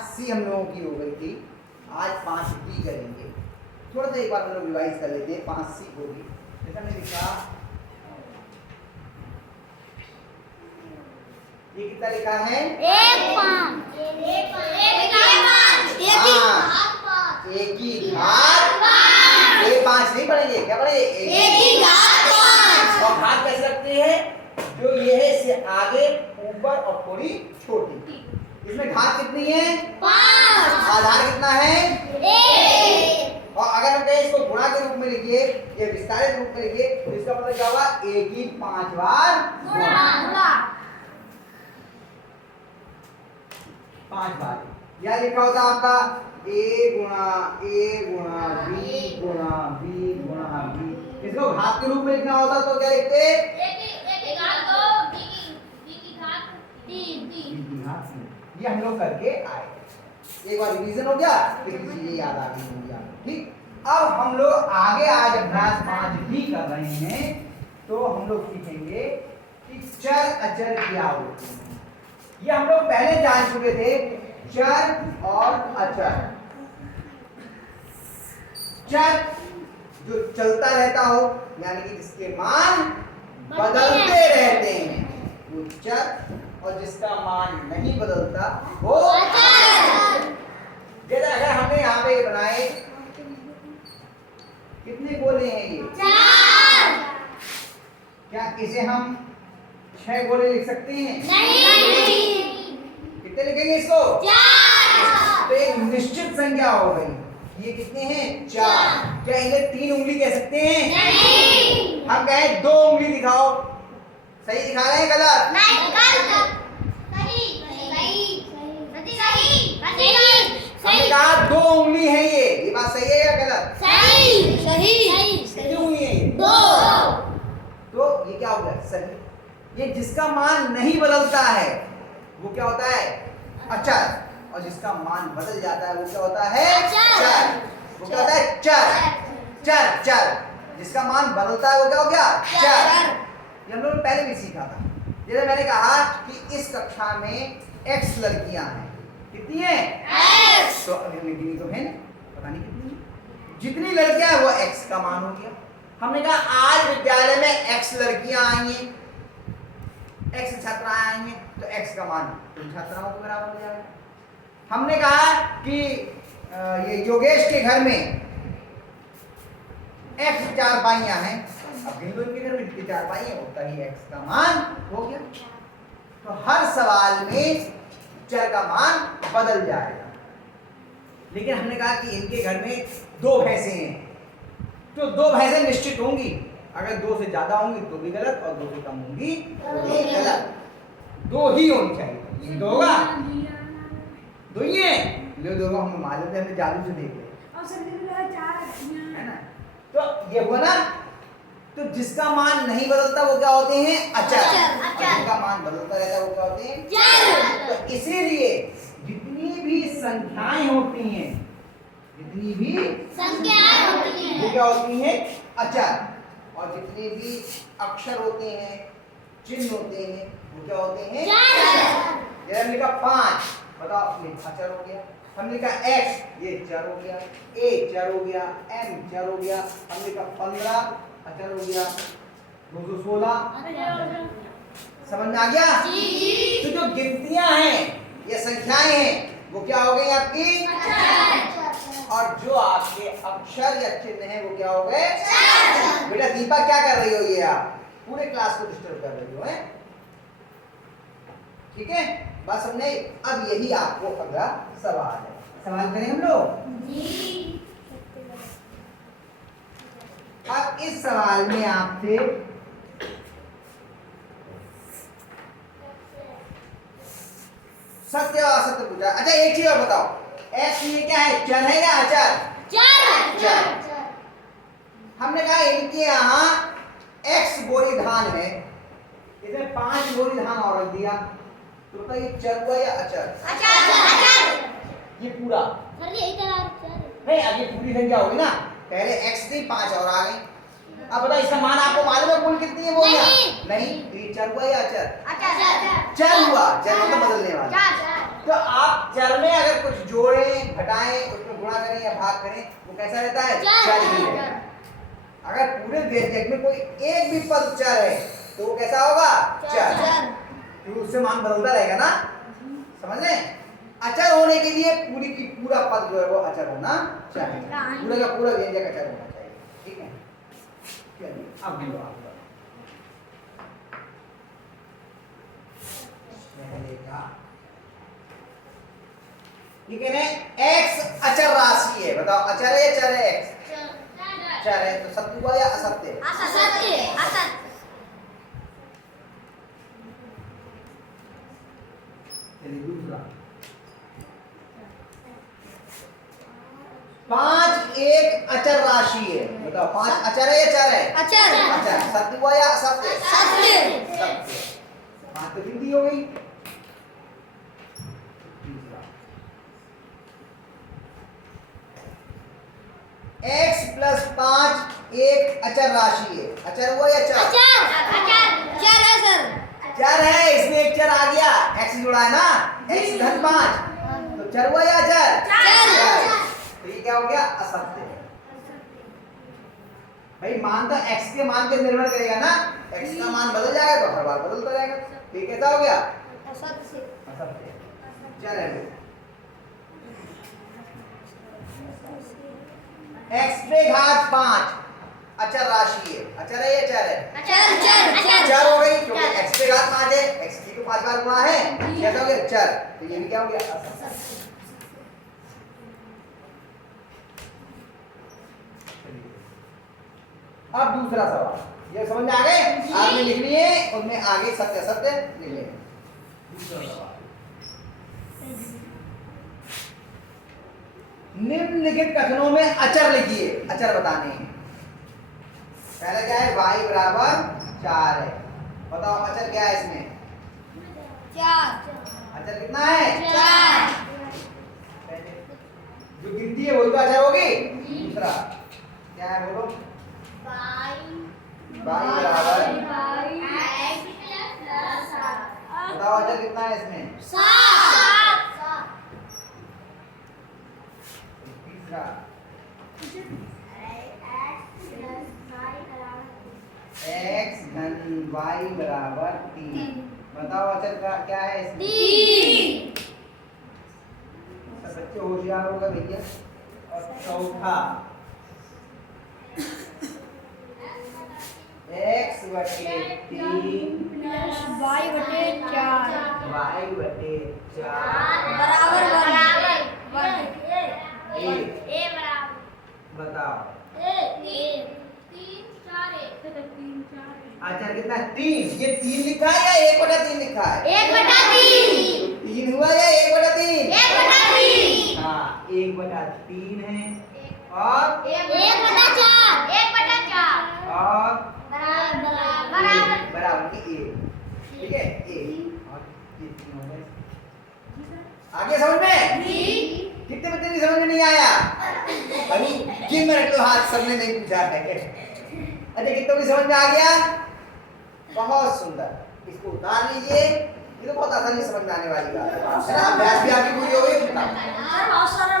5C हम लोगों की हो गई थी, आज 5D करेंगे। थोड़ा सा एक बार हम लोग रिवाइज कर लेते हैं। 5C होगी, जैसा मैंने लिखा, ये कितना लिखा है? 1 5 एक ही घात 5 नहीं पढ़ेंगे, क्या पढ़ेंगे? एक ही घात 5। और घात कैसे लगते हैं? जो ये है इससे आगे, ऊपर और थोड़ी छोटी। इसमें घात कितनी है? 5। आधार कितना है? 1। और अगर हम कहें इसको गुणा के रूप में लिखिए, ये विस्तारित रूप में लिखिए, तो इसका मतलब क्या होगा? 1 ही 5 बार गुणा। 5 बार या लिखा होता आपका a गुणा b गुणा b गुणा b। इसको घात के रूप में लिखना होता तो क्या लिखते? ये हम लोग करके आए। एक बार रिवीजन हो गया, तो चीजें याद आ गई होंगी आपको। ठीक, अब हम लोग आगे आज अभ्यास 5D कर रहे हैं, तो हम लोग सीखेंगे कि चर अचर क्या होते हैं। ये हम लोग पहले जान चुके थे, चर और अचर। चर जो चलता रहता हो, यानी कि जिसके मान बदलते रहते हैं, वो चर, और जिसका मान नहीं बदलता वो अचर। जैसे अगर हमने यहाँ पे बनाए, कितने गोले हैं ये? 4। क्या इसे हम 6 गोले लिख सकते हैं? नहीं। कितने लिखेंगे इसको? 4। तो एक निश्चित संख्या हो गई। ये कितने हैं? 4। क्या इन्हें 3 उंगली कह सकते हैं? नहीं। हम कहें 2 उंगली दिखाओ, सही दिखा रहे हैं? गलत? नहीं, गलत। हमने कहा 2 उंगली है ये बात सही है या गलत? सही। कितनी उंगली है ये? 2। तो ये क्या हो गया? सही। ये जिसका मान नहीं बदलता है वो क्या होता है? अचर। और जिसका मान बदल जाता है वो क्या होता है? चर। वो क्या होता है? चर। जिसका मान बदलता है वो क्या हो गया? चर। ये हम लोगों ने पहले भी सीखा था। जैसे मैंने कहा कि इस कक्षा में x लड़कियां हैं। कितनी है? x। तो अभी हमने गिनी तो है ना, पता नहीं कितनी। जितनी लड़कियां हैं वो x का मान हो गया। हमने कहा आज विद्यालय में x लड़कियां आई हैं, x छात्राएं आई हैं, तो x का मान उन छात्राओं के बराबर हो जाएगा। हमने कहा कि ये योगेश के घर में x चारपाइयां हैं, अब गिन लो इनके घर में जितनी चारपाई है उतना ही x का मान हो गया। तो हर सवाल में चर का मान बदल जाएगा। लेकिन हमने कहा कि इनके घर में 2 भैंसें हैं, तो 2 भैंसें निश्चित होंगी। अगर 2 से ज्यादा होंगी तो भी गलत, और 2 से कम होंगी तो भी गलत। 2 ही होनी चाहिए। ये तो होगा 2 ही है, ले 2 हमें मालूम है, हमने जादू से देख लिया है ना। तो ये हुआ ना। तो जिसका मान नहीं बदलता वो क्या होते हैं? अचर। जिसका मान बदलता रहता है वो क्या होते हैं? चर। तो इसीलिए जितनी भी संख्याएं होती हैं, वो क्या होती हैं? अचर। और जितने भी अक्षर होते हैं, चिन्ह होते हैं, वो क्या होते हैं? चर। जैसे हमने लिखा 5, बताओ ये अचर हो गया। हमने लिखा x, ये चर हो गया। a चर हो गया, m चर हो गया। हमने लिखा 15 अचर हो गया, 216। समझ में आ गया? जी। तो जो गिनतियां हैं, ये संख्याएं हैं, वो क्या हो गई आपकी? अचर। और जो आपके अक्षर या चिन्ह हैं वो क्या हो गए? चर। बेटा दीपा क्या कर रही हो? ये आप पूरे क्लास को डिस्टर्ब कर रही हो, हैं? ठीक है, बात समझे? अब यही आपको अगला सवाल है। सवाल करें हम लोग जी। अब इस सवाल में आपसे सत्य और असत्य पूछा। अच्छा एक चीज और बताओ, x ये क्या है? चर है या अचर? चर। हमने कहा इनके यहाँ x बोरी धान है, इसमें 5 बोरी धान और रख दिया, तो बताइए चर हुआ या अचर? अचर। ये पूरा नहीं, अब ये पूरी संख्या होगी ना, पहले x थी 5 और आ गई। अब बताओ इसका मान आपको मालूम है कुल कितनी है? नहीं, तो ये चर हुआ या अचर? चर हुआ। चर मतलब बदलने वाला। तो आप चर में अगर कुछ जोड़ें घटाएं उसमें गुणा करें या भाग करें वो कैसा रहता है? चर ही रहता है। अगर पूरे व्यंजक में कोई एक भी पद चर है तो वो कैसा होगा? चर। क्योंकि उससे मान बदलता रहेगा ना, समझ लें। अचर होने के लिए पूरा पद जो है वो अचर होना चाहिए, पूरा का पूरा व्यंजक अचर होना चाहिए, ठीक है। चलिए अब गिनो आप ठीक है ना। x अचर राशि है, बताओ अचर है या चर है? x चर है तो सत्य हुआ या असत्य? असत्य। चलिए दूसरा 5 एक अचर राशि है, बताओ 5 अचर है या चर है? अचर। सत्य हुआ या असत्य? सत्य। 5 तो गिनती हो गई। x प्लस 5 एक अचर राशि है, अचर हुआ या चर? चर है, इसमें एक चर आ गया, x जोड़ा है ना, x धन 5 तो चर हुआ या अचर? चर। तो ये क्या हो गया? असत्य। भाई मान तो x के मान पे निर्भर करेगा ना, x का मान बदल जाएगा तो हर बार बदलता रहेगा, तो ये कैसा हो गया? असत्य। चल x पे घात 5 अचर राशि है, अचर है या चर है? चर हो गई क्योंकि x पे घात 5 है, x की को 5 बार गुणा है, कैसा हो गया? चर। तो ये भी क्या हो गया? असत्य। अब दूसरा सवाल, ये समझ में आ गए? आगे लिखनी है, उनमें आगे सत्य असत्य लिखने हैं। दूसरा सवाल, निम्नलिखित कथनों में अचर लिखिए, अचर बताने हैं। पहला क्या है? y बराबर 4 है, बताओ अचर क्या है इसमें? 4। अचर कितना है? 4। जो गिनती है वही तो अचर होगी। दूसरा क्या है बोलो? y बराबर बताओ अचर कितना है इसमें? 7। तीसरा x धन y बराबर 3, बताओ अचर क्या है इसमें? 3। सब बच्चे होशियार होगा भैया। और चौथा x बटे 3 y बटे 4 y बटे 4 बराबर 1। a बराबर बताओ 3 4 अचर कितना? 3। ये 3 लिखा है या 1/3 लिखा है? 1/3। 3 हुआ या 1/3? 1/3। हाँ 1/3 है और 1/4 और बराबर बराबर की 1, ठीक है? 1 और ये 3 हो गए। आगे समझ में? कितने बच्चे की समझ में नहीं आया? अभी किन मिनट तो हाथ सबने नहीं पूछा है। अच्छा कितनों की समझ में आ गया? बहुत सुंदर, इसको उतार लीजिए, ये तो बहुत आसानी से समझ में आने वाली बात है ना। अभ्यास भी आपकी पूरी हो गई। बहुत सारा